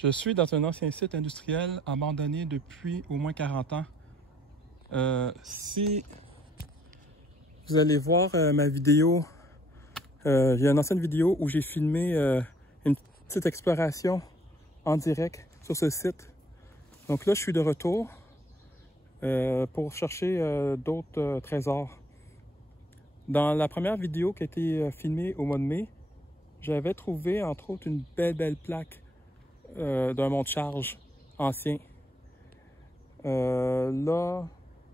Je suis dans un ancien site industriel abandonné depuis au moins 40 ans. Si vous allez voir ma vidéo, il y a une ancienne vidéo où j'ai filmé une petite exploration en direct sur ce site. Donc là, je suis de retour pour chercher d'autres trésors. Dans la première vidéo qui a été filmée au mois de mai, j'avais trouvé entre autres une belle plaque d'un monte charge ancien. Là,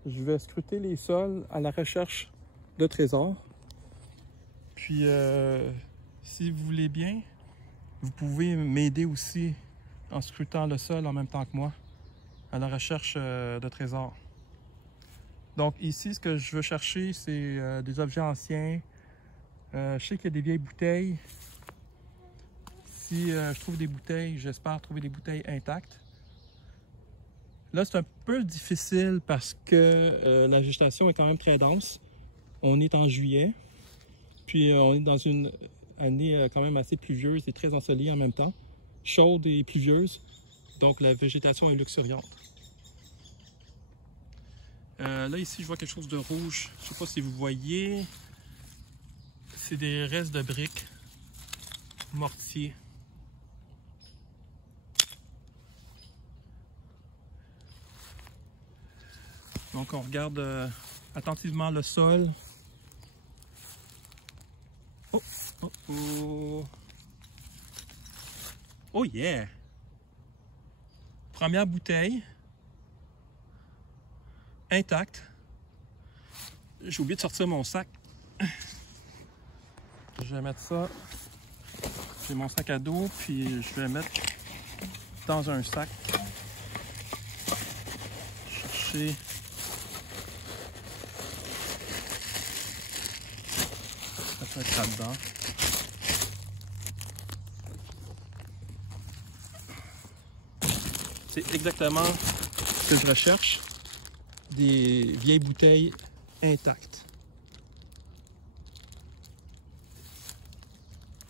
je vais scruter les sols à la recherche de trésors. Puis, si vous voulez bien, vous pouvez m'aider aussi en scrutant le sol en même temps que moi à la recherche de trésors. Donc ici, ce que je veux chercher, c'est des objets anciens. Je sais qu'il y a des vieilles bouteilles. Si je trouve des bouteilles, j'espère trouver des bouteilles intactes. Là, c'est un peu difficile parce que la végétation est quand même très dense. On est en juillet, puis on est dans une année quand même assez pluvieuse et très ensoleillée en même temps, chaude et pluvieuse. Donc la végétation est luxuriante. Là, ici, je vois quelque chose de rouge. Je ne sais pas si vous voyez. C'est des restes de briques, mortier. Donc, on regarde attentivement le sol. Oh, oh, oh. Oh yeah! Première bouteille. Intacte. J'ai oublié de sortir mon sac. Je vais mettre ça. J'ai mon sac à dos, puis je vais mettre dans un sac. Chercher. Ça peut être là-dedans. C'est exactement ce que je recherche. Des vieilles bouteilles intactes.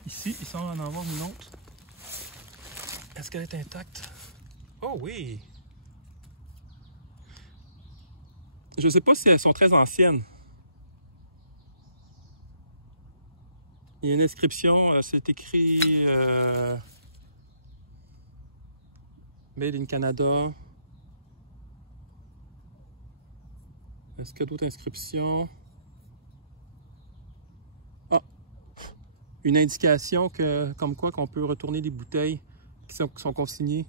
Ici, il semble en avoir une autre. Est-ce qu'elle est intacte? Oh oui! Je ne sais pas si elles sont très anciennes. Il y a une inscription, c'est écrit Made in Canada. Est-ce qu'il y a d'autres inscriptions? Ah! Une indication comme quoi qu'on peut retourner les bouteilles qui sont consignées.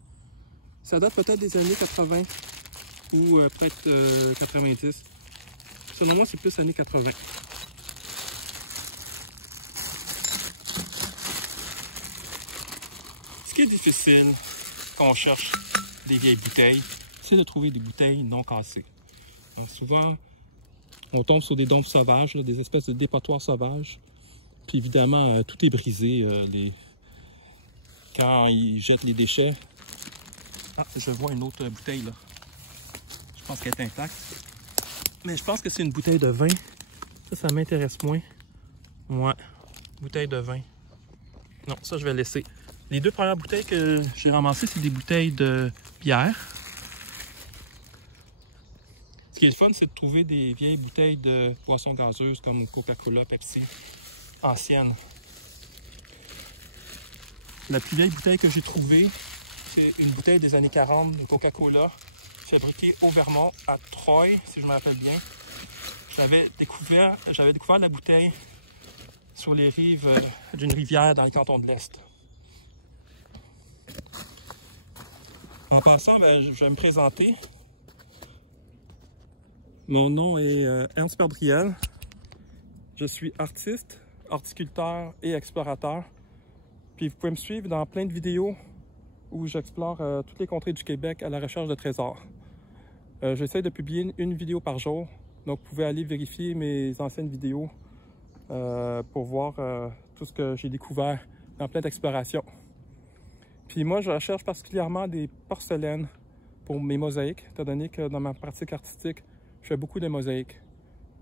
Ça date peut-être des années 80 ou peut-être 90. Selon moi, c'est plus années 80. Ce qui est difficile quand on cherche des vieilles bouteilles, c'est de trouver des bouteilles non cassées. Donc souvent, on tombe sur des dompes sauvages, là, des espèces de dépotoirs sauvages. Puis évidemment, tout est brisé. Quand ils jettent les déchets. Ah, je vois une autre bouteille là. Je pense qu'elle est intacte. Mais je pense que c'est une bouteille de vin. Ça m'intéresse moins. Ouais, bouteille de vin. Non, ça je vais laisser. Les deux premières bouteilles que j'ai ramassées, c'est des bouteilles de bière. Ce qui est le fun, c'est de trouver des vieilles bouteilles de boissons gazeuses comme Coca-Cola, Pepsi, anciennes. La plus vieille bouteille que j'ai trouvée, c'est une bouteille des années 40 de Coca-Cola, fabriquée au Vermont, à Troy, si je me rappelle bien. J'avais découvert la bouteille sur les rives d'une rivière dans le canton de l'Est. En passant, je vais me présenter. Mon nom est Ernst Perdriel. Je suis artiste, horticulteur et explorateur. Puis vous pouvez me suivre dans plein de vidéos où j'explore toutes les contrées du Québec à la recherche de trésors. J'essaie de publier une vidéo par jour. Donc vous pouvez aller vérifier mes anciennes vidéos pour voir tout ce que j'ai découvert dans plein d'explorations. Puis moi, je recherche particulièrement des porcelaines pour mes mosaïques, étant donné que dans ma pratique artistique, je fais beaucoup de mosaïques.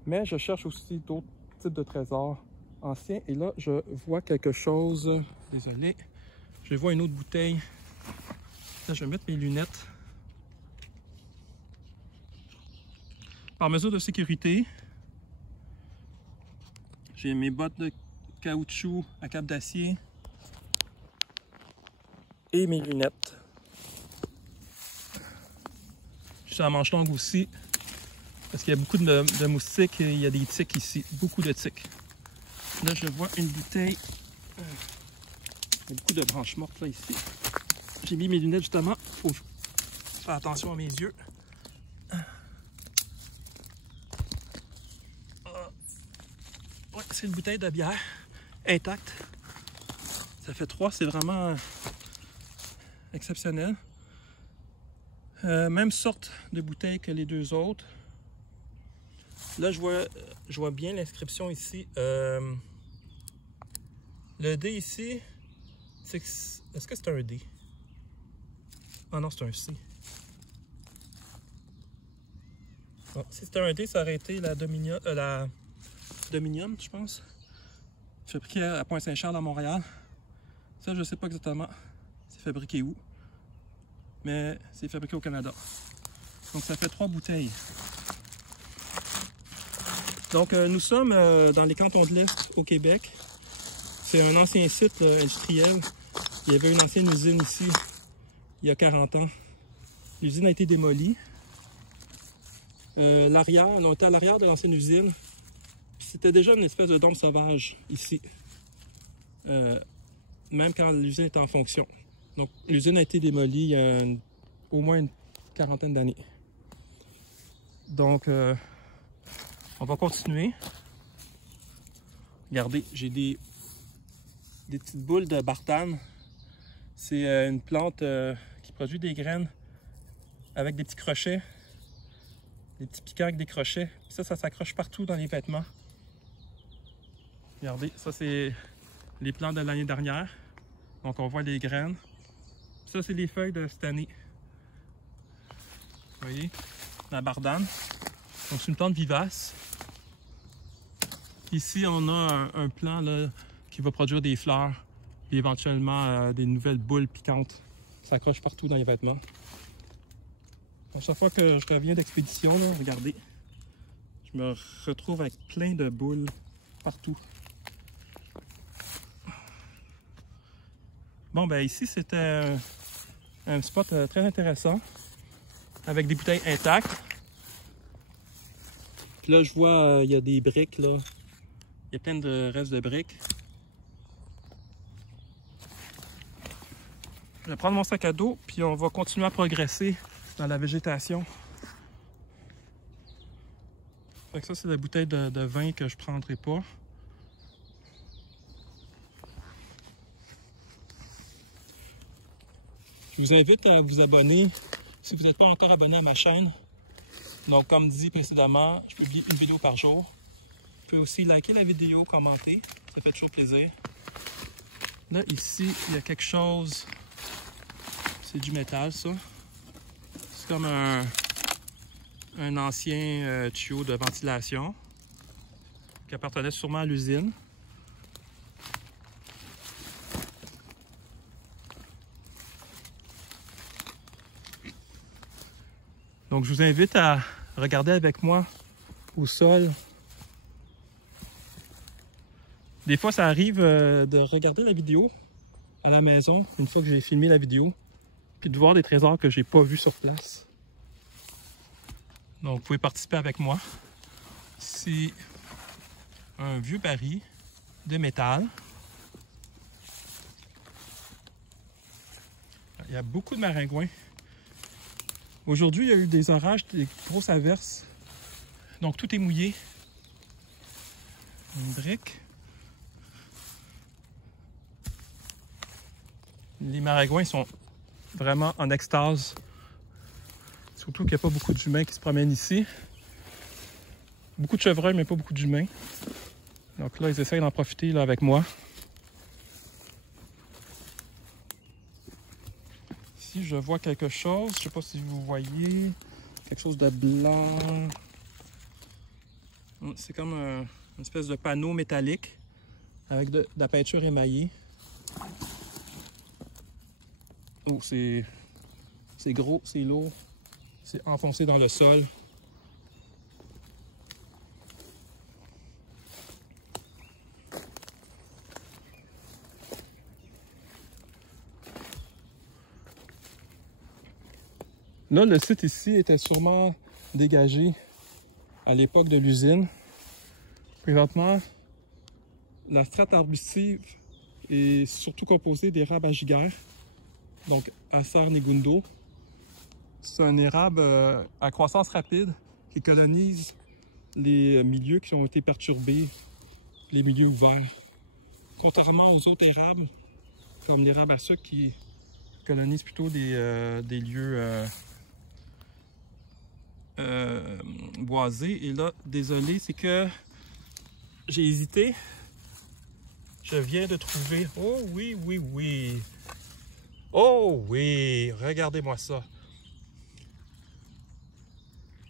Mais je cherche aussi d'autres types de trésors anciens. Et là, je vois quelque chose. Désolé. Je vois une autre bouteille Là, je vais mettre mes lunettes. Par mesure de sécurité, j'ai mes bottes de caoutchouc à cape d'acier et mes lunettes. Je suis à manche longue aussi parce qu'il y a beaucoup de moustiques et il y a des tiques ici, beaucoup de tiques. Là, je vois une bouteille. Il y a beaucoup de branches mortes là ici. J'ai mis mes lunettes justement pour faire attention à mes yeux. Ouais, c'est une bouteille de bière intacte. Ça fait 3, c'est vraiment exceptionnel. Même sorte de bouteille que les deux autres. Là, je vois bien l'inscription ici. Le D ici, est-ce que c'est un D? Ah non, c'est un C. Bon, si c'était un D, ça aurait été la Dominion, je pense. Fabriqué à Pointe-Saint-Charles à Montréal. Ça, je ne sais pas exactement c'est fabriqué où. Mais c'est fabriqué au Canada. Donc ça fait 3 bouteilles. Donc nous sommes dans les cantons de l'Est au Québec. C'est un ancien site industriel. Il y avait une ancienne usine ici il y a 40 ans. L'usine a été démolie. On était à l'arrière de l'ancienne usine. C'était déjà une espèce de dôme sauvage ici. Même quand l'usine était en fonction. Donc l'usine a été démolie il y a au moins une quarantaine d'années. Donc on va continuer. Regardez, j'ai des petites boules de bartane. C'est une plante qui produit des graines avec des petits crochets. Des petits piquants avec des crochets. Ça s'accroche partout dans les vêtements. Regardez, ça c'est les plants de l'année dernière. Donc on voit les graines. Ça c'est les feuilles de cette année. Vous voyez, la bardane. Donc c'est une plante vivace. Ici on a un plant là, qui va produire des fleurs et éventuellement des nouvelles boules piquantes. Ça s'accroche partout dans les vêtements. À chaque fois que je reviens d'expédition, regardez, je me retrouve avec plein de boules partout. Bon, ben ici, c'était un spot très intéressant, avec des bouteilles intactes. Puis là, je vois, il y a des briques, là. Il y a plein de restes de briques. Je vais prendre mon sac à dos, puis on va continuer à progresser dans la végétation. Fait que ça, c'est la bouteille de vin que je ne prendrai pas. Je vous invite à vous abonner si vous n'êtes pas encore abonné à ma chaîne. Donc, comme dit précédemment, je publie une vidéo par jour. Vous pouvez aussi liker la vidéo, commenter, ça fait toujours plaisir. Là, ici, il y a quelque chose, c'est du métal, ça. C'est comme un ancien tuyau de ventilation qui appartenait sûrement à l'usine. Donc, je vous invite à regarder avec moi au sol. Des fois, ça arrive de regarder la vidéo à la maison, une fois que j'ai filmé la vidéo, puis de voir des trésors que j'ai pas vus sur place. Donc, vous pouvez participer avec moi. C'est un vieux baril de métal. Il y a beaucoup de maringouins. Aujourd'hui, il y a eu des orages, des grosses averses. Donc, tout est mouillé. Une brique. Les maringouins sont vraiment en extase. Surtout qu'il n'y a pas beaucoup d'humains qui se promènent ici. Beaucoup de chevreuils, mais pas beaucoup d'humains. Donc là, ils essayent d'en profiter là, avec moi. Ici, je vois quelque chose. Je ne sais pas si vous voyez. Quelque chose de blanc. C'est comme une espèce de panneau métallique avec de la peinture émaillée. Oh, c'est C'est gros, c'est lourd. C'est enfoncé dans le sol. Là, le site ici était sûrement dégagé à l'époque de l'usine. Présentement, la strate arbustive est surtout composée d'érables agiguaires, donc Acer negundo. C'est un érable à croissance rapide qui colonise les milieux qui ont été perturbés, les milieux ouverts. Contrairement aux autres érables, comme l'érable à sucre qui colonise plutôt des lieux boisés. Et là, désolé, c'est que j'ai hésité. Je viens de trouver... Oh oui, oui, oui! Oh oui! Regardez-moi ça!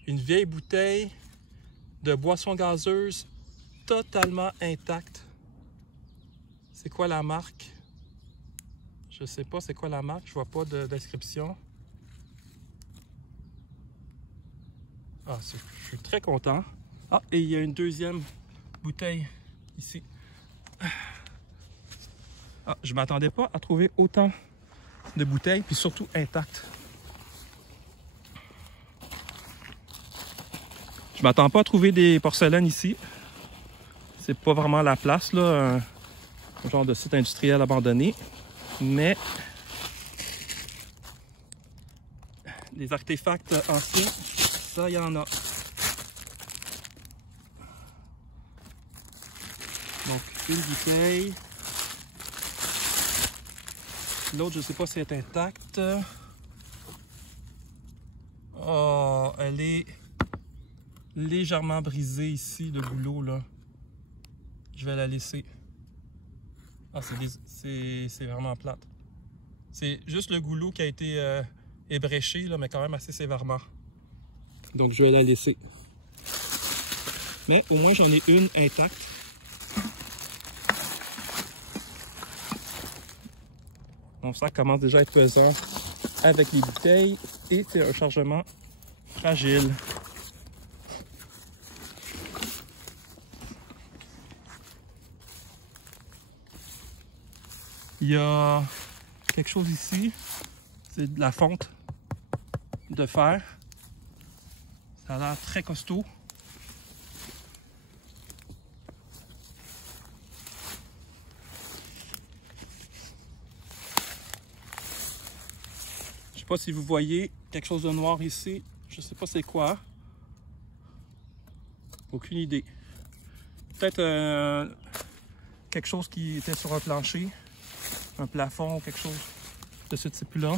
Une vieille bouteille de boisson gazeuse totalement intacte. C'est quoi la marque? Je sais pas c'est quoi la marque, je vois pas de description. Ah, je suis très content. Ah, et il y a une deuxième bouteille ici. Ah, je m'attendais pas à trouver autant de bouteilles, puis surtout intactes. Je m'attends pas à trouver des porcelaines ici. C'est pas vraiment la place, là, un genre de site industriel abandonné. Mais des artefacts anciens, ça, il y en a. Donc, une bouteille. L'autre, je sais pas si elle est intacte. Oh, elle est légèrement brisée ici, le goulot, là. Je vais la laisser. Ah, c'est vraiment plate. C'est juste le goulot qui a été ébréché, là, mais quand même assez sévèrement. Donc, je vais la laisser. Mais au moins, j'en ai une intacte. Mon sac commence déjà à être pesant avec les bouteilles et c'est un chargement fragile. Il y a quelque chose ici, c'est de la fonte de fer. Ça a l'air très costaud. Je sais pas si vous voyez quelque chose de noir ici. Je sais pas c'est quoi. Aucune idée. Peut-être quelque chose qui était sur un plancher. Un plafond ou quelque chose de ce type-là.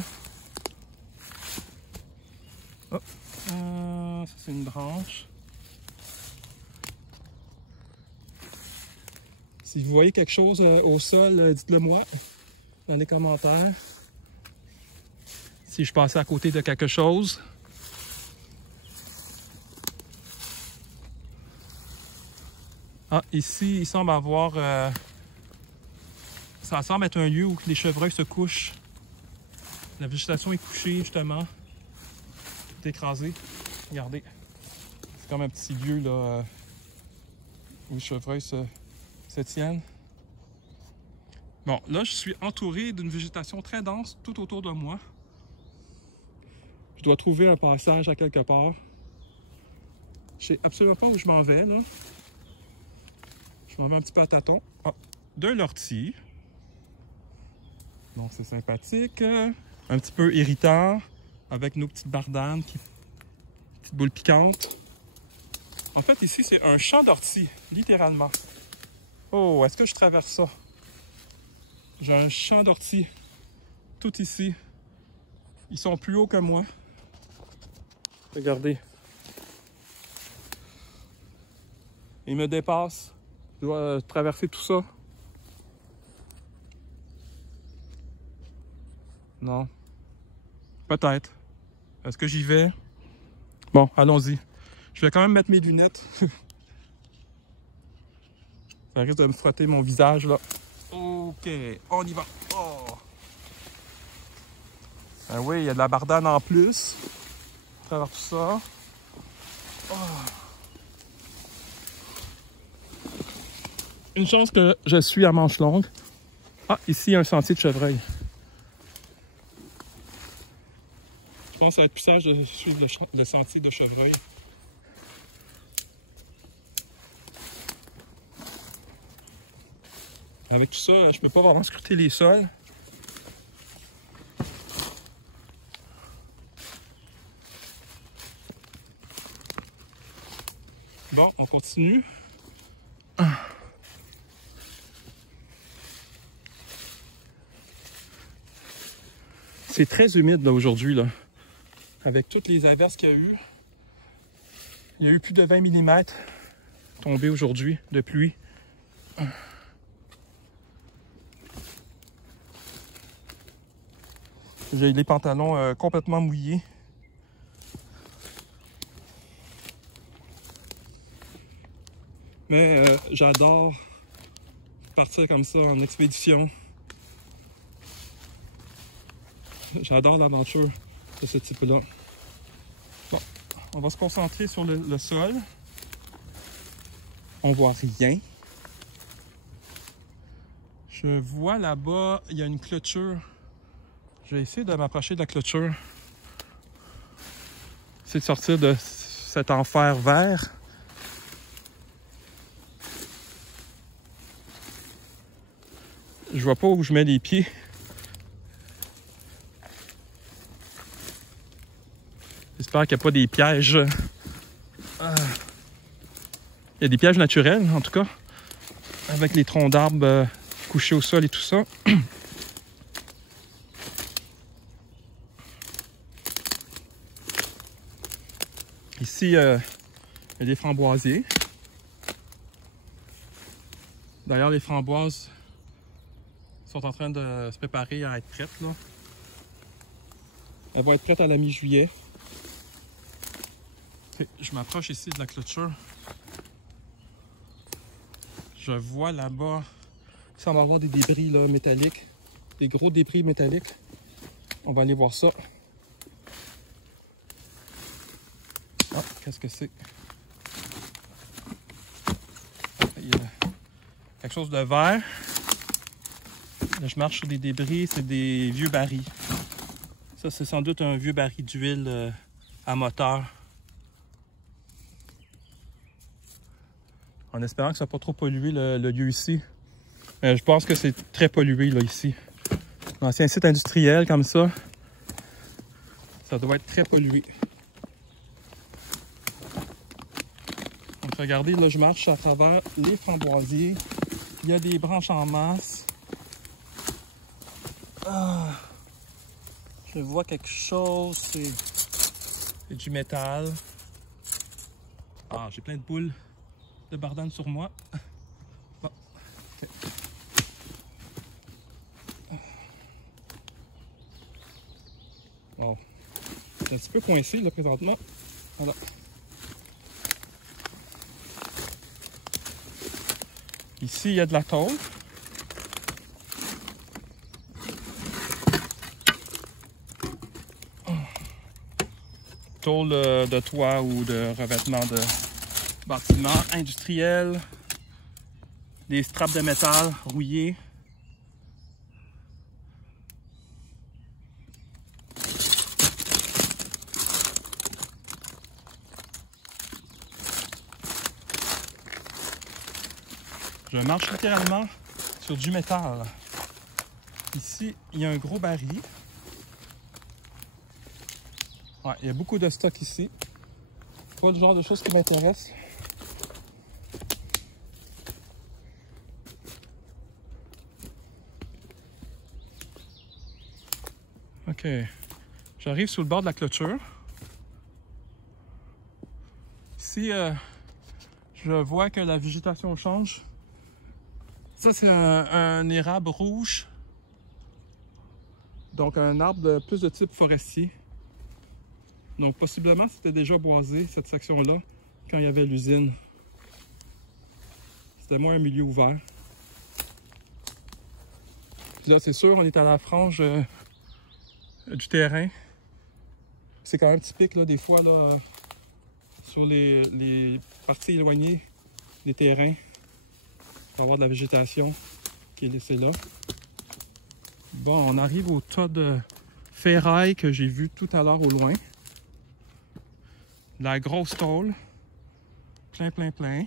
Oh. Ça c'est une branche. Si vous voyez quelque chose au sol, dites-le moi dans les commentaires. Si je passais à côté de quelque chose. Ah, ici, il semble avoir... ça semble être un lieu où les chevreuils se couchent. La végétation est couchée, justement. Tout écrasé. Regardez. C'est comme un petit lieu, là, où les chevreuils se tiennent. Bon, là, je suis entouré d'une végétation très dense tout autour de moi. Je dois trouver un passage à quelque part. Je sais absolument pas où je m'en vais, là. Je m'en vais un petit peu à tâtons. Ah, d'un l'ortie. Donc, c'est sympathique. Un petit peu irritant, avec nos petites bardanes, petites boules piquantes. En fait, ici, c'est un champ d'ortie, littéralement. Oh, est-ce que je traverse ça? J'ai un champ d'ortie, tout ici. Ils sont plus hauts que moi. Regardez. Ils me dépassent. Je dois traverser tout ça. Non. Peut-être. Est-ce que j'y vais? Bon, allons-y. Je vais quand même mettre mes lunettes. Ça risque de me frotter mon visage, là. Ok, on y va. Oh. Ben oui, il y a de la bardane en plus. À travers tout ça. Oh. Une chance que je suis à manche longue. Ah, ici, il y a un sentier de chevreuil. Je pense que ça va être plus sage de suivre le sentier de chevreuil. Avec tout ça, je peux pas vraiment scruter les sols. Bon, on continue. C'est très humide là aujourd'hui là. Avec toutes les averses qu'il y a eu. Il y a eu plus de 20 mm tombés aujourd'hui de pluie. J'ai les pantalons complètement mouillés. Mais j'adore partir comme ça en expédition. J'adore l'aventure de ce type-là. Bon, on va se concentrer sur le sol. On voit rien. Je vois là-bas, il y a une clôture. Je vais essayer de m'approcher de la clôture. Essayer de sortir de cet enfer vert. Je vois pas où je mets les pieds. J'espère qu'il n'y a pas des pièges. Il y a des pièges naturels, en tout cas. Avec les troncs d'arbres couchés au sol et tout ça. Ici, il y a des framboisiers. D'ailleurs, les framboises sont en train de se préparer à être prêtes, là. Elles vont être prêtes à la mi-juillet. Okay, je m'approche ici de la clôture. Je vois là-bas, il semble y avoir des débris là, métalliques. Des gros débris métalliques. On va aller voir ça. Ah, qu'est-ce que c'est? Il y a quelque chose de vert. Là, je marche sur des débris, c'est des vieux barils. Ça, c'est sans doute un vieux baril d'huile à moteur. En espérant que ça ne va pas trop polluer le lieu ici. Je pense que c'est très pollué là, ici. Un ancien site industriel comme ça, ça doit être très pollué. Donc regardez, là je marche à travers les framboisiers. Il y a des branches en masse. Ah, je vois quelque chose, c'est du métal. Ah, j'ai plein de boules de bardane sur moi. Bon. Okay. Bon. Je suis un petit peu coincé là présentement. Voilà. Ici, il y a de la tôle. Tôle de toit ou de revêtement de bâtiment industriel. Des straps de métal rouillés. Je marche littéralement sur du métal. Ici, il y a un gros baril. Ouais, il y a beaucoup de stock ici. Pas le genre de choses qui m'intéressent. Ok. J'arrive sous le bord de la clôture. Ici, je vois que la végétation change. Ça, c'est un érable rouge. Donc, un arbre plus de type forestier. Donc, possiblement, c'était déjà boisé, cette section-là, quand il y avait l'usine. C'était moins un milieu ouvert. Puis là, c'est sûr, on est à la frange du terrain. C'est quand même typique là, des fois là, sur les parties éloignées des terrains. Il va y avoir de la végétation qui est laissée là. Bon, on arrive au tas de ferraille que j'ai vu tout à l'heure au loin. La grosse tôle. Plein, plein, plein.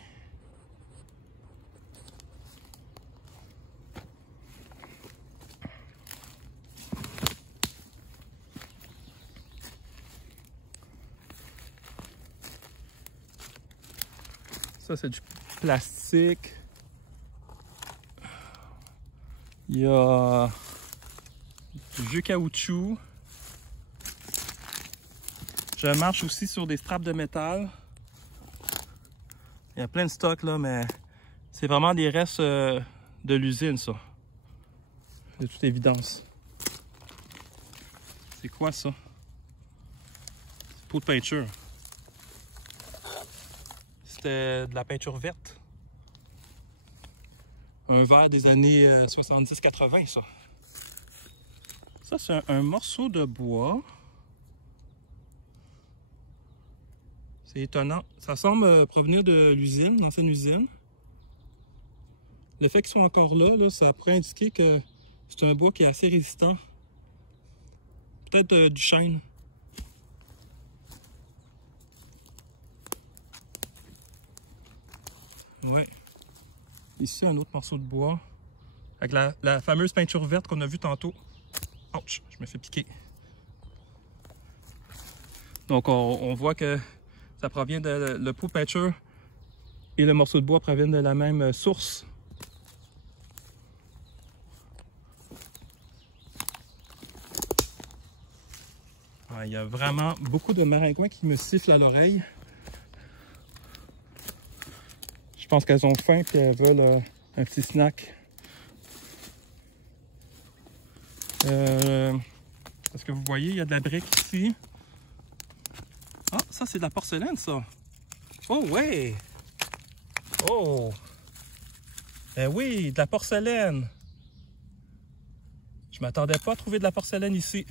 Ça, c'est du plastique. Il y a du vieux caoutchouc. Je marche aussi sur des straps de métal. Il y a plein de stocks là, mais c'est vraiment des restes de l'usine, ça. De toute évidence. C'est quoi ça? C'est pot de peinture. C'était de la peinture verte. Un verre des années 70-80, ça. Ça, c'est un morceau de bois. C'est étonnant. Ça semble provenir de l'usine, l'ancienne usine. Le fait qu'ils soient encore là, ça pourrait indiquer que c'est un bois qui est assez résistant. Peut-être du chêne. Ouais. Ici, un autre morceau de bois. Avec la fameuse peinture verte qu'on a vue tantôt. Ouch, je me fais piquer. Donc, on voit que ça provient de le pot de peinture et le morceau de bois proviennent de la même source. Il y a vraiment beaucoup de maringouins qui me sifflent à l'oreille. Je pense qu'elles ont faim et elles veulent un petit snack. Est-ce que vous voyez, il y a de la brique ici. Ah, ça c'est de la porcelaine, ça. Oh, ouais! Oh! Eh oui, de la porcelaine! Je m'attendais pas à trouver de la porcelaine ici.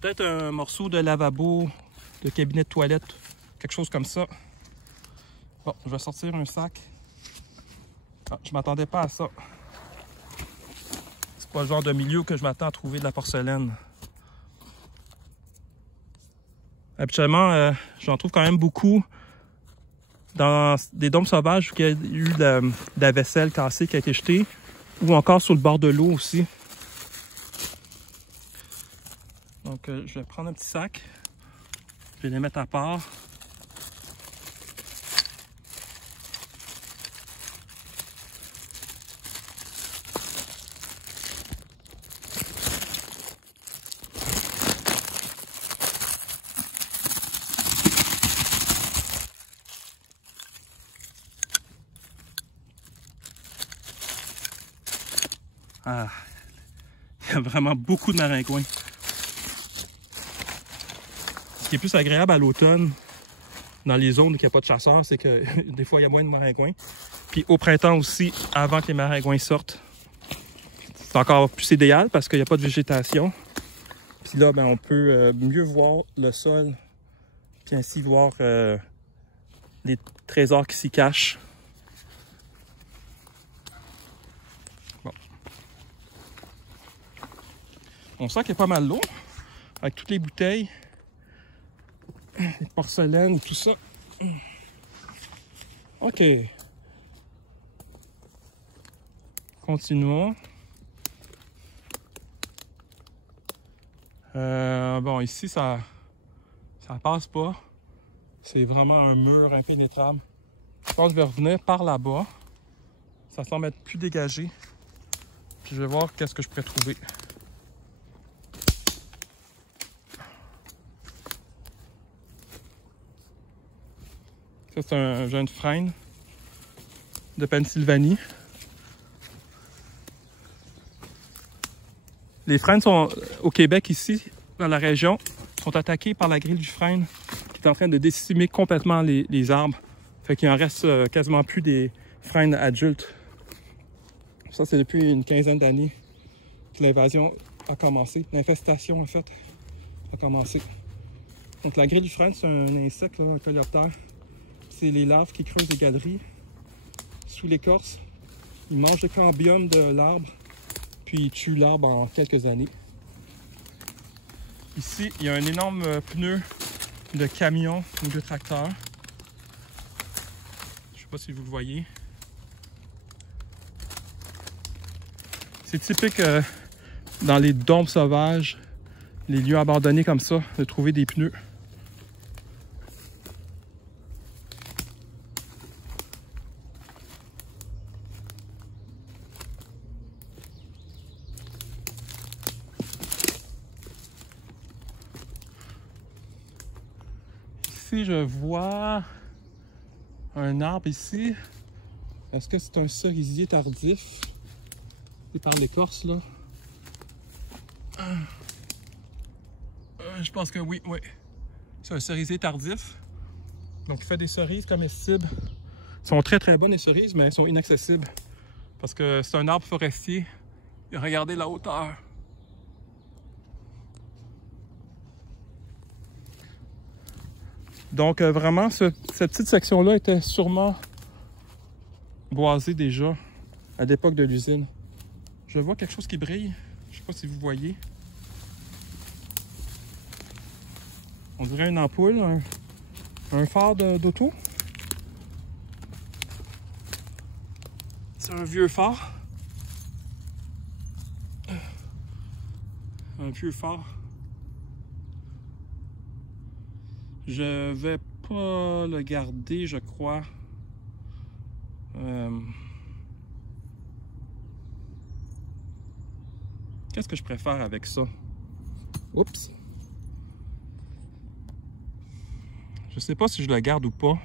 Peut-être un morceau de lavabo, de cabinet de toilette, quelque chose comme ça. Bon, je vais sortir un sac. Ah, je m'attendais pas à ça. C'est pas le genre de milieu que je m'attends à trouver de la porcelaine. Habituellement, j'en trouve quand même beaucoup dans des dômes sauvages où il y a eu de la vaisselle cassée qui a été jetée, ou encore sur le bord de l'eau aussi. Donc, je vais prendre un petit sac. Je vais les mettre à part. Ah, il y a vraiment beaucoup de maringouins. Ce qui est plus agréable à l'automne, dans les zones où il n'y a pas de chasseurs, c'est que des fois il y a moins de maringouins. Puis au printemps aussi, avant que les maringouins sortent, c'est encore plus idéal parce qu'il n'y a pas de végétation. Puis là, ben, on peut mieux voir le sol, puis ainsi voir les trésors qui s'y cachent. Bon. On sent qu'il y a pas mal d'eau, avec toutes les bouteilles, les porcelaines et tout ça. Ok. Continuons. Bon, ici, ça passe pas. C'est vraiment un mur impénétrable. Je pense que je vais revenir par là-bas. Ça semble être plus dégagé. Puis je vais voir qu'est-ce que je pourrais trouver. Ça, c'est un jeune frêne de Pennsylvanie. Les frênes sont au Québec, ici, dans la région, sont attaqués par la grille du frêne qui est en train de décimer complètement les arbres. Fait qu'il en reste quasiment plus des frênes adultes. Ça, c'est depuis une quinzaine d'années Puis l'invasion a commencé. L'infestation, en fait, a commencé. Donc la grélufrène, c'est un insecte, là, un coléoptère. C'est les larves qui creusent des galeries sous l'écorce. Ils mangent le cambium de l'arbre, puis ils tuent l'arbre en quelques années. Ici, il y a un énorme pneu de camion ou de tracteur. Je ne sais pas si vous le voyez. C'est typique dans les dombes sauvages, les lieux abandonnés comme ça, de trouver des pneus. Ici, je vois un arbre ici. Est-ce que c'est un cerisier tardif? C'est par l'écorce, là. Je pense que oui. C'est un cerisier tardif. Donc, il fait des cerises comestibles. Elles sont très très bonnes les cerises, mais elles sont inaccessibles. Parce que c'est un arbre forestier. Et regardez la hauteur. Donc, vraiment, cette petite section-là était sûrement boisée déjà à l'époque de l'usine. Je vois quelque chose qui brille. Je ne sais pas si vous voyez. On dirait une ampoule, un phare d'auto. C'est un vieux phare. Un vieux phare. Je vais pas le garder, je crois. Qu'est-ce que je préfère avec ça? Oups! Je sais pas si je le garde ou pas.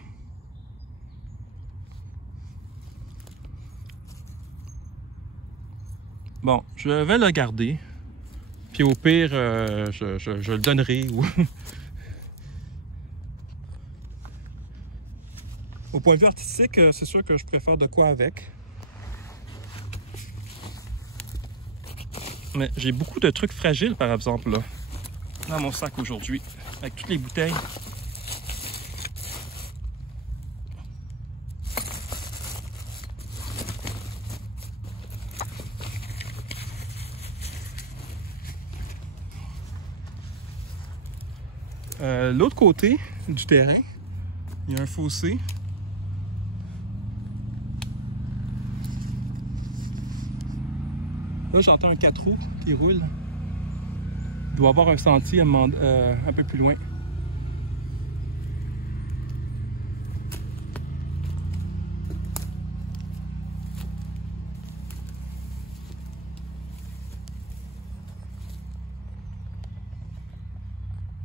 Bon, je vais le garder. Puis au pire, je le donnerai. Ou... Au point de vue artistique, c'est sûr que je préfère de quoi avec. Mais j'ai beaucoup de trucs fragiles, par exemple, là, dans mon sac aujourd'hui, avec toutes les bouteilles. L'autre côté du terrain, il y a un fossé. Là, j'entends un 4 roues qui roule. Il doit y avoir un sentier un peu plus loin.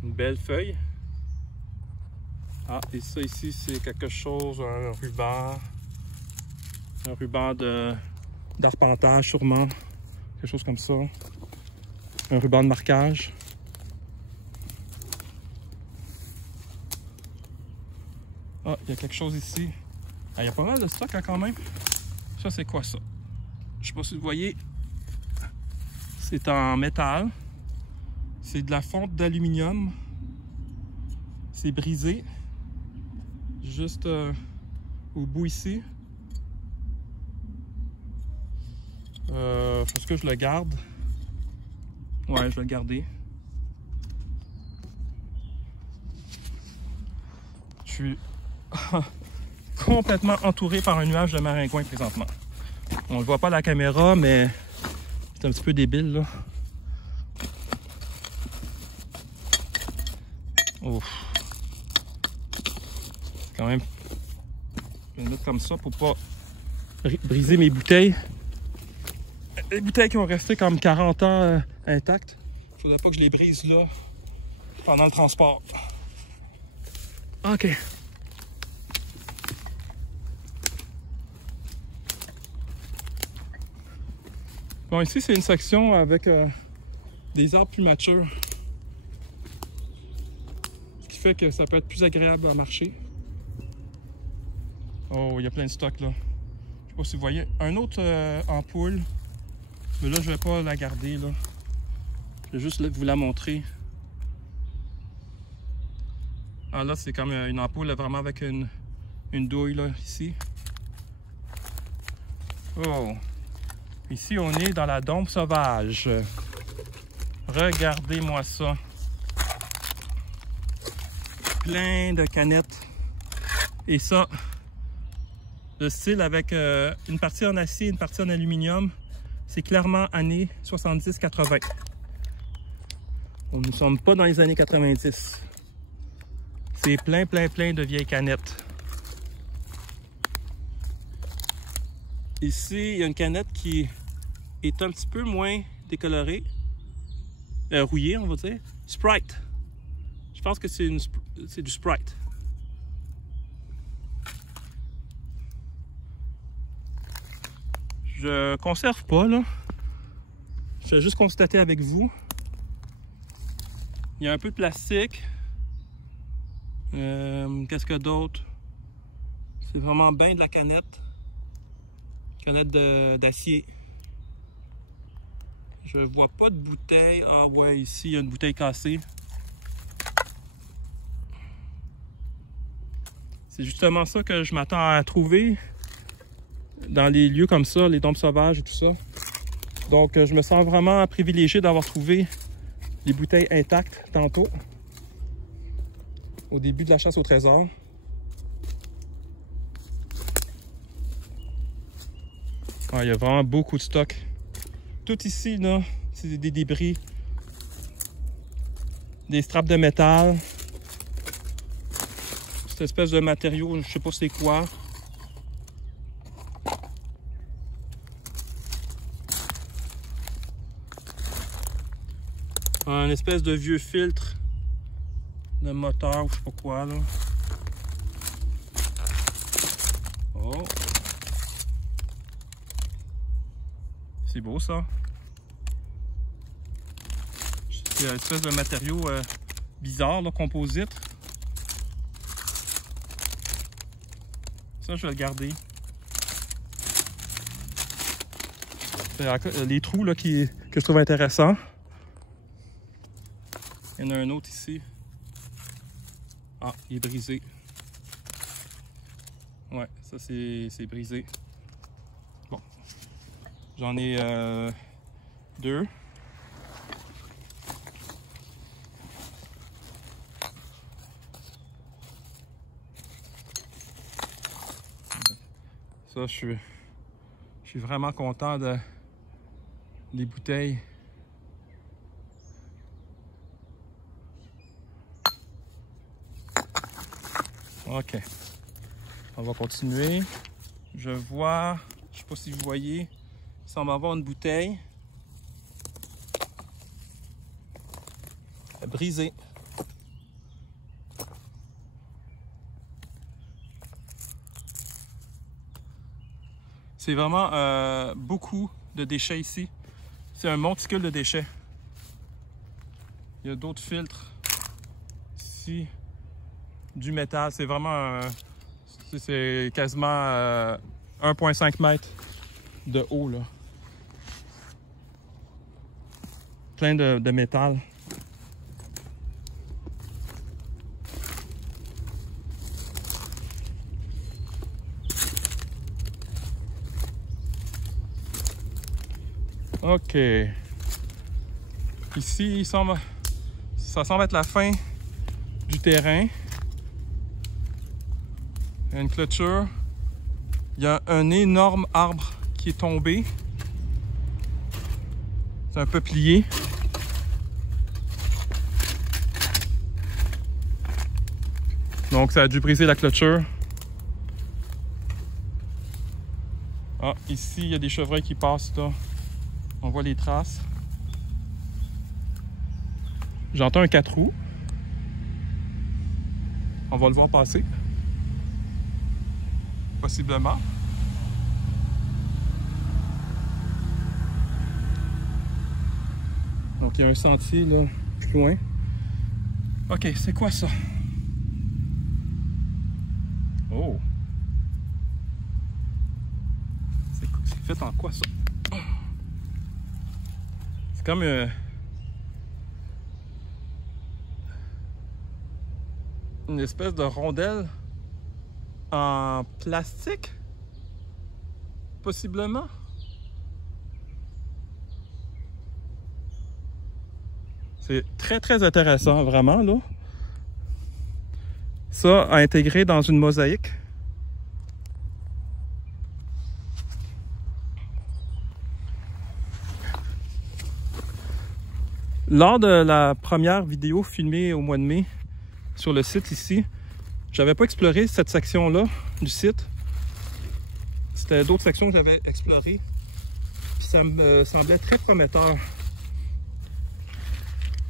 Une belle feuille. Ah, et ça ici, c'est quelque chose, un ruban d'arpentage sûrement. Quelque chose comme ça. Un ruban de marquage. Ah, il y a quelque chose ici. Ah, il y a pas mal de stock hein, quand même. Ça, c'est quoi ça? Je sais pas si vous voyez. C'est en métal. C'est de la fonte d'aluminium. C'est brisé. Juste au bout ici. Est-ce que je le garde? Ouais, je vais le garder. Je suis complètement entouré par un nuage de maringouins présentement. On ne voit pas à la caméra, mais c'est un petit peu débile là. Ouf. Quand même, je vais le mettre comme ça pour pas briser mes bouteilles. Les bouteilles qui ont resté comme 40 ans intactes. Il faudrait pas que je les brise là pendant le transport. OK. Bon, ici, c'est une section avec des arbres plus matures. Ce qui fait que ça peut être plus agréable à marcher. Oh, il y a plein de stock là. Je sais pas si vous voyez. Un autre ampoule. Mais là, je vais pas la garder, là. Je vais juste vous la montrer. Ah là, c'est comme une ampoule, là, vraiment avec une douille, là, ici. Oh! Ici, on est dans la dombe sauvage. Regardez-moi ça. Plein de canettes. Et ça, le style avec une partie en acier et une partie en aluminium, c'est clairement années 70-80. Nous ne sommes pas dans les années 90. C'est plein de vieilles canettes. Ici, il y a une canette qui est un petit peu moins décolorée. Rouillée, on va dire. Sprite. Je pense que c'est du Sprite. Je conserve pas, là. Je vais juste constater avec vous. Il y a un peu de plastique. Qu'est-ce qu'il y a d'autre? C'est vraiment bien de la canette. Canette d'acier. Je vois pas de bouteille. Ah ouais, ici, il y a une bouteille cassée. C'est justement ça que je m'attends à trouver dans les lieux comme ça, les dombes sauvages et tout ça. Donc, je me sens vraiment privilégié d'avoir trouvé les bouteilles intactes tantôt, au début de la chasse au trésor. Ah, il y a vraiment beaucoup de stock. Tout ici, là, c'est des débris, des straps de métal, cette espèce de matériau, je sais pas c'est quoi. Un espèce de vieux filtre de moteur ou je sais pas quoi là. Oh. C'est beau ça. C'est une espèce de matériau bizarre, là, composite. Ça, je vais le garder. Les trous là, que je trouve intéressants. Il y en a un autre ici. Ah, il est brisé. Ouais, ça c'est brisé. Bon. J'en ai deux. Ça, je suis vraiment content des bouteilles. Ok, on va continuer. Je vois, je sais pas si vous voyez, il semble avoir une bouteille brisée. C'est vraiment beaucoup de déchets ici. C'est un monticule de déchets. Il y a d'autres filtres ici. Du métal, c'est vraiment c'est quasiment 1,5 mètres de haut là. Plein de métal. Ok. Ici, ça semble être la fin du terrain. Il y a une clôture. Il y a un énorme arbre qui est tombé. C'est un peuplier. Donc ça a dû briser la clôture. Ah, ici, il y a des chevreuils qui passent là. On voit les traces. J'entends un 4 roues. On va le voir passer. Possiblement. Donc il y a un sentier là, plus loin. Ok, c'est quoi ça? Oh! C'est fait en quoi ça? comme une espèce de rondelle en plastique, possiblement. C'est très intéressant, vraiment, là. Ça, à intégrer dans une mosaïque. Lors de la première vidéo filmée au mois de mai sur le site ici, j'avais pas exploré cette section-là du site. C'était d'autres sections que j'avais explorées. Puis ça me semblait très prometteur.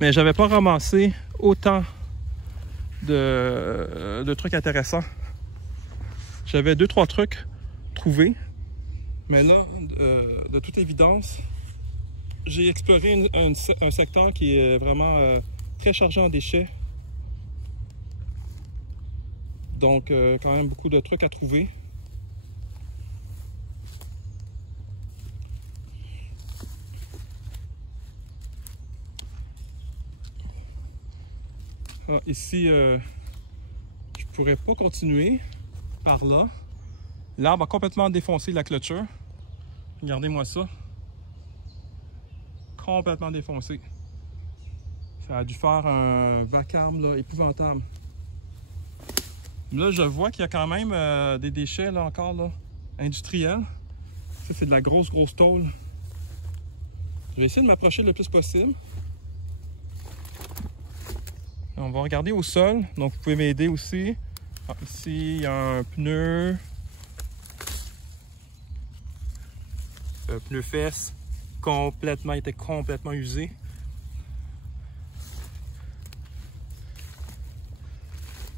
Mais j'avais pas ramassé autant de trucs intéressants. J'avais 2-3 trucs trouvés. Mais là, de toute évidence, j'ai exploré un secteur qui est vraiment très chargé en déchets. Donc, quand même beaucoup de trucs à trouver. Ah, ici, je pourrais pas continuer par là. L'arbre a complètement défoncé la clôture. Regardez-moi ça. Complètement défoncé. Ça a dû faire un vacarme là, épouvantable. Là, je vois qu'il y a quand même des déchets là, encore là, industriels. Ça, c'est de la grosse tôle. Je vais essayer de m'approcher le plus possible. On va regarder au sol. Donc, vous pouvez m'aider aussi. Ah, ici, il y a un pneu. Un pneu fesse. Il était complètement usé.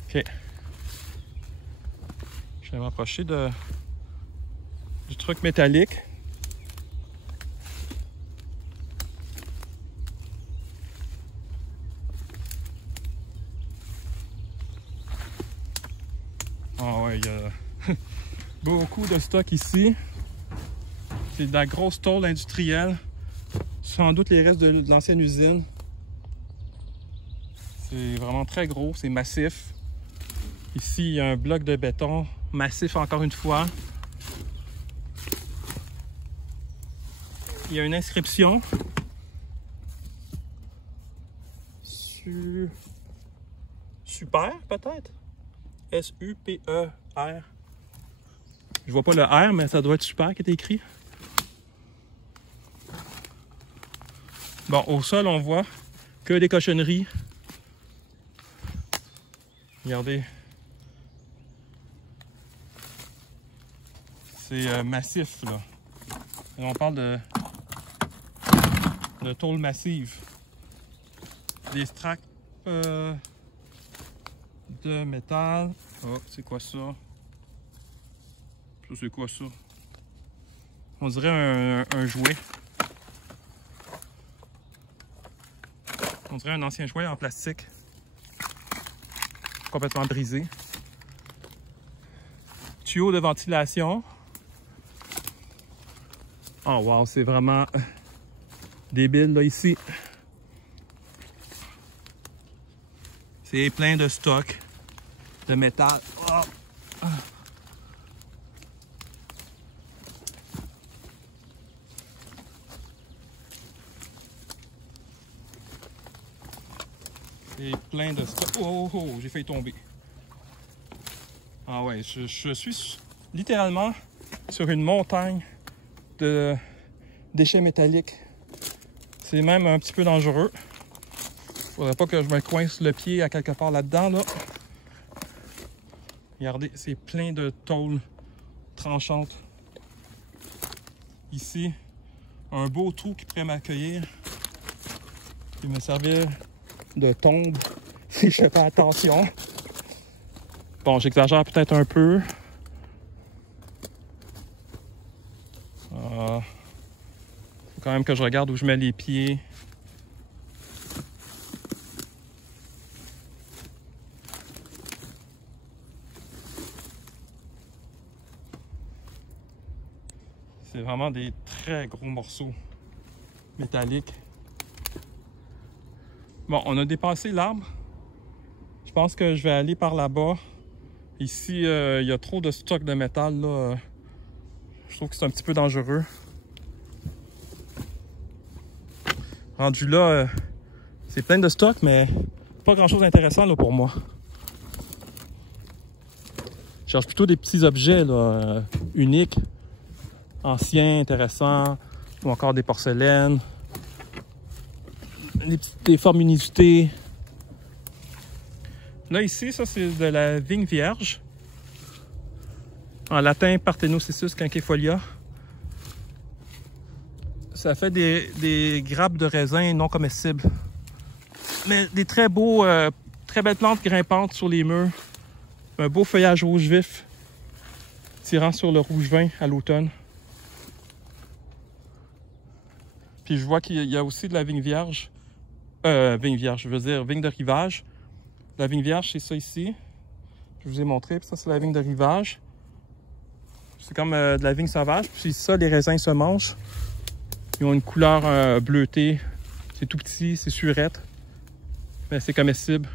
Ok. Je vais m'approcher du truc métallique. Ah ouais, il y a beaucoup de stock ici. C'est de la grosse tôle industrielle. Sans doute les restes de l'ancienne usine. C'est vraiment très gros, c'est massif. Ici, il y a un bloc de béton massif encore une fois. Il y a une inscription. Super, peut-être? S-U-P-E-R. Je vois pas le R, mais ça doit être super qui est écrit. Bon, au sol, on voit que des cochonneries. Regardez. C'est massif, là. Et on parle de tôle massive. Des straps de métal. Oh, c'est quoi ça? Ça, c'est quoi ça? On dirait un jouet. On dirait un ancien jouet en plastique. Complètement brisé. Tuyau de ventilation. Oh wow, c'est vraiment débile là ici. C'est plein de stock de métal. Oh. C'est plein de stock. Oh, j'ai failli tomber. Ah ouais, je suis littéralement sur une montagne de déchets métalliques. C'est même un petit peu dangereux. Faudrait pas que je me coince le pied à quelque part là-dedans, là. Regardez, c'est plein de tôles tranchantes. Ici, un beau trou qui pourrait m'accueillir. Qui me servir de tombe si je fais pas attention. Bon, j'exagère peut-être un peu. Faut quand même que je regarde où je mets les pieds. C'est vraiment des très gros morceaux métalliques. Bon, on a dépassé l'arbre. Je pense que je vais aller par là-bas. Ici, il y a trop de stock de métal, là. Je trouve que c'est un petit peu dangereux. Rendu là, c'est plein de stock, mais pas grand-chose d'intéressant là, pour moi. Je cherche plutôt des petits objets là, uniques, anciens, intéressants, ou encore des porcelaines, des formes inusitées. Là, ici, ça, c'est de la vigne vierge. En latin, Parthenocyssus quinquefolia. Ça fait des grappes de raisin non comestibles. Mais des très beaux, très belles plantes grimpantes sur les murs. Un beau feuillage rouge vif, tirant sur le rouge vin à l'automne. Puis je vois qu'il y a aussi de la vigne vierge. Vigne vierge, je veux dire vigne de rivage. La vigne vierge, c'est ça ici. Je vous ai montré. Puis ça, c'est la vigne de rivage. C'est comme de la vigne sauvage. Puis ça, les raisins se mangent. Ils ont une couleur bleutée. C'est tout petit, c'est surette. Mais c'est comestible.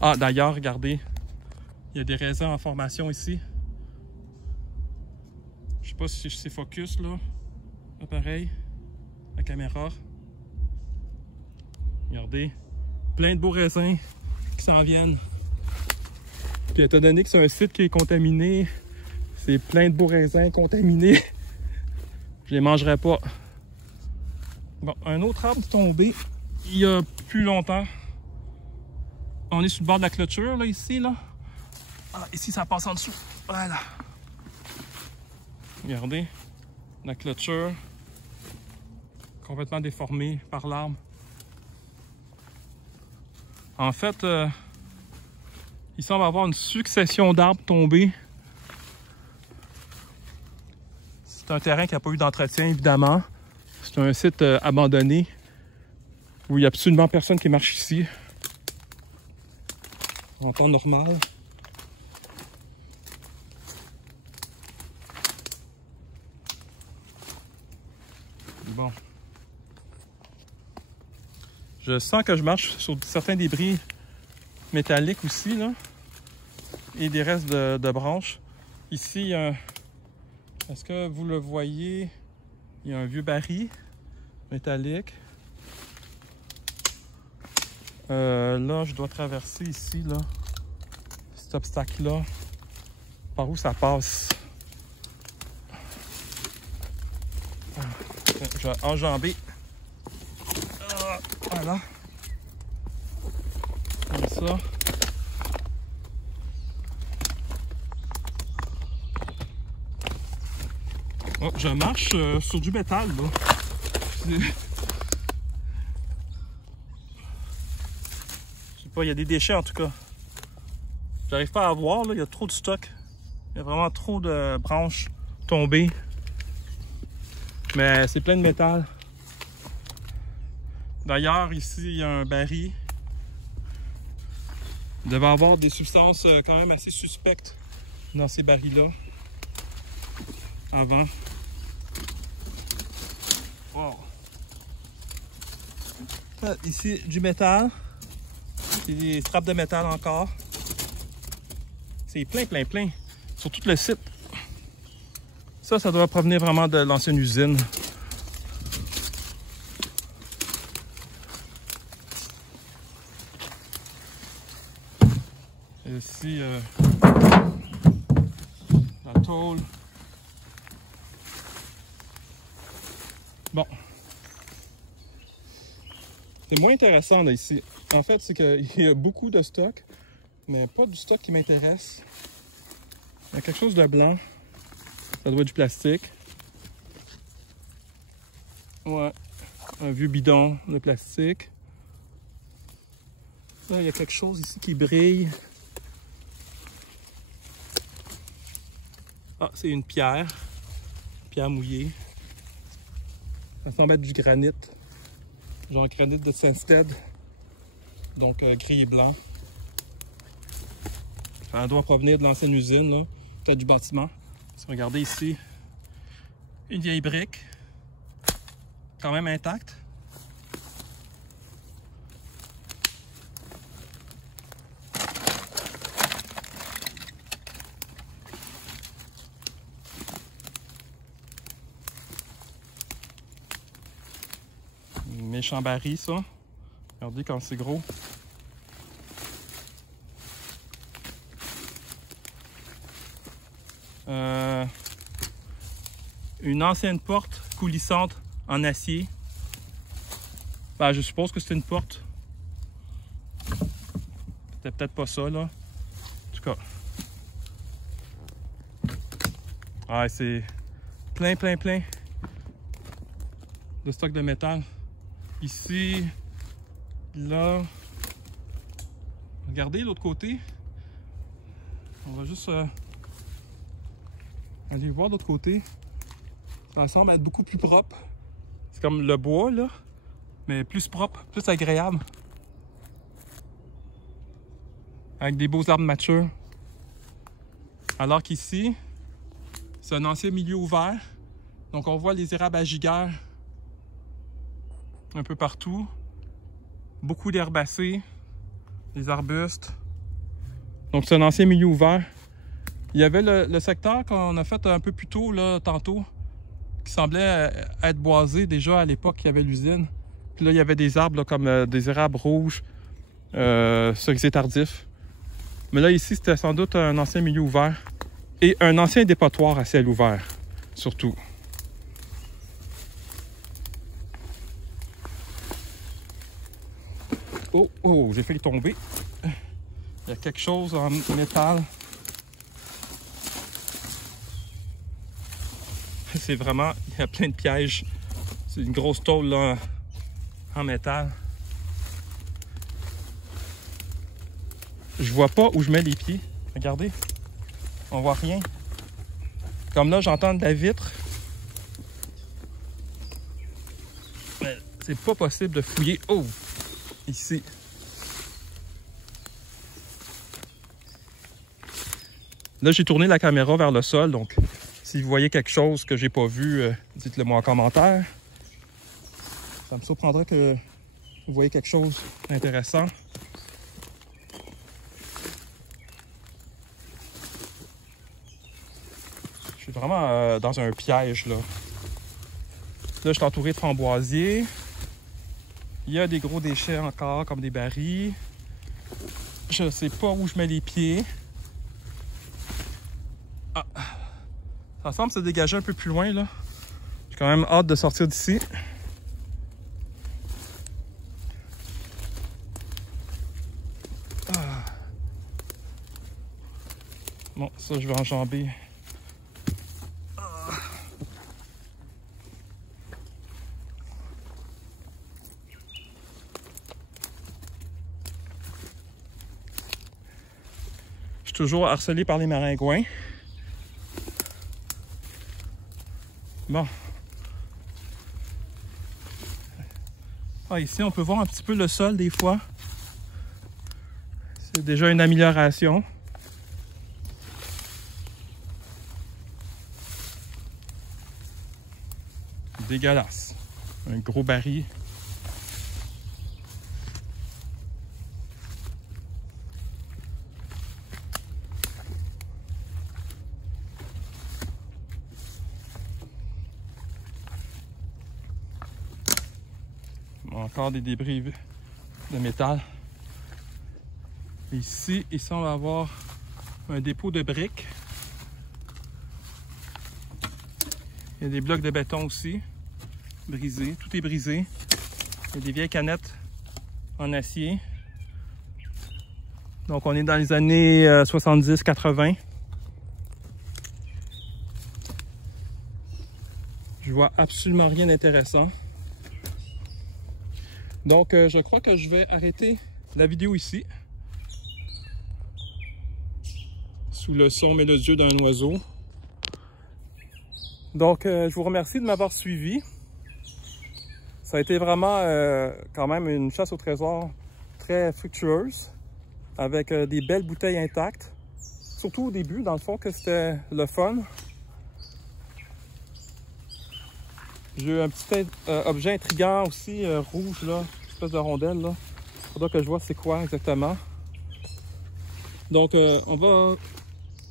Ah, d'ailleurs, regardez. Il y a des raisins en formation ici. Je sais pas si c'est focus, là. Pareil. La caméra. Regardez. Plein de beaux raisins qui s'en viennent. Puis étant donné que c'est un site qui est contaminé, c'est plein de beaux raisins contaminés. Je les mangerai pas. Bon, un autre arbre tombé il y a plus longtemps. On est sur le bord de la clôture, là, ici, là. Ah, ici, ça passe en dessous. Voilà. Regardez. La clôture. Complètement déformée par l'arbre. En fait, il semble avoir une succession d'arbres tombés. C'est un terrain qui n'a pas eu d'entretien, évidemment. C'est un site abandonné où il n'y a absolument personne qui marche ici. En temps normal. Bon. Je sens que je marche sur certains débris métalliques aussi, là. Et des restes de branches. Ici, est-ce que vous le voyez? Il y a un vieux baril métallique. Là, je dois traverser ici, là. Cet obstacle-là. Par où ça passe? Je vais enjamber. Voilà. Comme ça. Oh, je marche sur du métal, là. Je sais pas, il y a des déchets en tout cas. J'arrive pas à voir, là, il y a trop de stock. Il y a vraiment trop de branches tombées. Mais c'est plein de métal. D'ailleurs, ici, il y a un baril. Il devait avoir des substances quand même assez suspectes dans ces barils-là. Avant. Wow. Ici, du métal. C'est des straps de métal encore. C'est plein, plein, plein. Sur tout le site. Ça doit provenir vraiment de l'ancienne usine. Ici, la tôle. Bon. C'est moins intéressant là ici. En fait, c'est qu'il y a beaucoup de stock, mais pas du stock qui m'intéresse. Il y a quelque chose de blanc. Ça doit être du plastique. Ouais. Un vieux bidon de plastique. Là, il y a quelque chose ici qui brille. Ah, c'est une pierre. Pierre mouillée. Ça semble être du granit. Genre granit de Saint-Sted. Donc gris et blanc. Ça doit provenir de l'ancienne usine, là. Peut-être du bâtiment. Si vous regardez ici, une vieille brique. Quand même intacte. Méchant baril, ça. Regardez quand c'est gros. Une ancienne porte coulissante en acier. Ben, je suppose que c'est une porte. C'était peut-être pas ça, là. En tout cas. Ah, c'est plein de stock de métal. Ici, là. Regardez l'autre côté. On va juste aller voir l'autre côté. Ça semble être beaucoup plus propre. C'est comme le bois, là. Mais plus propre, plus agréable. Avec des beaux arbres matures. Alors qu'ici, c'est un ancien milieu ouvert. Donc on voit les érables à giguère un peu partout. Beaucoup d'herbacées, des arbustes. Donc c'est un ancien milieu ouvert. Il y avait le secteur qu'on a fait un peu plus tôt, là, tantôt, qui semblait être boisé déjà à l'époque qu'il y avait l'usine. Puis là, il y avait des arbres là, comme des érables rouges, cerisiers tardifs. Mais là, ici, c'était sans doute un ancien milieu ouvert. Et un ancien dépotoir à ciel ouvert, surtout. Oh, j'ai failli tomber. Il y a quelque chose en métal. C'est vraiment, il y a plein de pièges. C'est une grosse tôle là, en métal. Je vois pas où je mets les pieds. Regardez, on voit rien. Comme là, j'entends de la vitre. Mais c'est pas possible de fouiller. Oh, ici. Là, j'ai tourné la caméra vers le sol, donc si vous voyez quelque chose que j'ai pas vu, dites-le moi en commentaire. Ça me surprendrait que vous voyez quelque chose d'intéressant. Je suis vraiment dans un piège, là. Là, je suis entouré de framboisiers. Il y a des gros déchets encore, comme des barils. Je sais pas où je mets les pieds. Ah, ça semble se dégager un peu plus loin, là. J'ai quand même hâte de sortir d'ici. Ah. Bon, ça, je vais enjamber. Je suis toujours harcelé par les maringouins. Bon. Ah, ici, on peut voir un petit peu le sol des fois. C'est déjà une amélioration. Dégueulasse. Un gros baril. Encore des débris de métal. Ici, il semble avoir un dépôt de briques. Il y a des blocs de béton aussi, brisés. Tout est brisé. Il y a des vieilles canettes en acier. Donc, on est dans les années 70-80. Je vois absolument rien d'intéressant. Donc, je crois que je vais arrêter la vidéo ici. Sous le son mélodieux d'un oiseau. Donc, je vous remercie de m'avoir suivi. Ça a été vraiment quand même une chasse au trésor très fructueuse. Avec des belles bouteilles intactes. Surtout au début, dans le fond, que c'était le fun. J'ai eu un petit objet intriguant aussi, rouge, là, une espèce de rondelle. Là. Faudra que je vois c'est quoi exactement. Donc, on va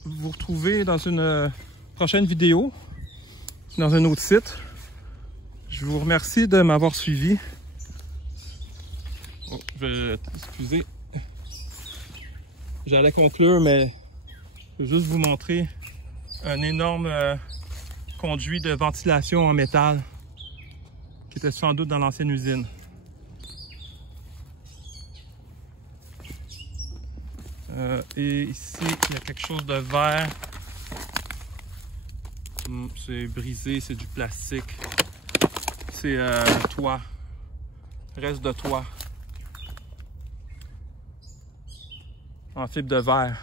vous retrouver dans une prochaine vidéo, dans un autre site. Je vous remercie de m'avoir suivi Oh, excusez. J'allais conclure, mais je vais juste vous montrer un énorme conduit de ventilation en métal qui était sans doute dans l'ancienne usine. Et ici, il y a quelque chose de vert. C'est brisé, c'est du plastique. C'est le toit. Reste de toit. En fibre de verre.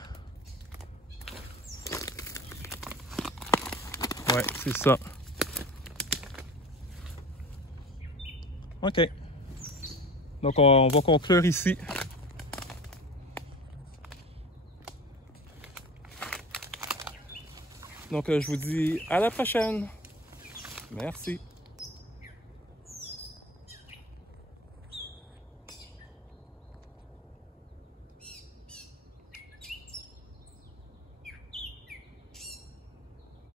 Ouais, c'est ça. OK. Donc, on va conclure ici. Donc, je vous dis à la prochaine. Merci.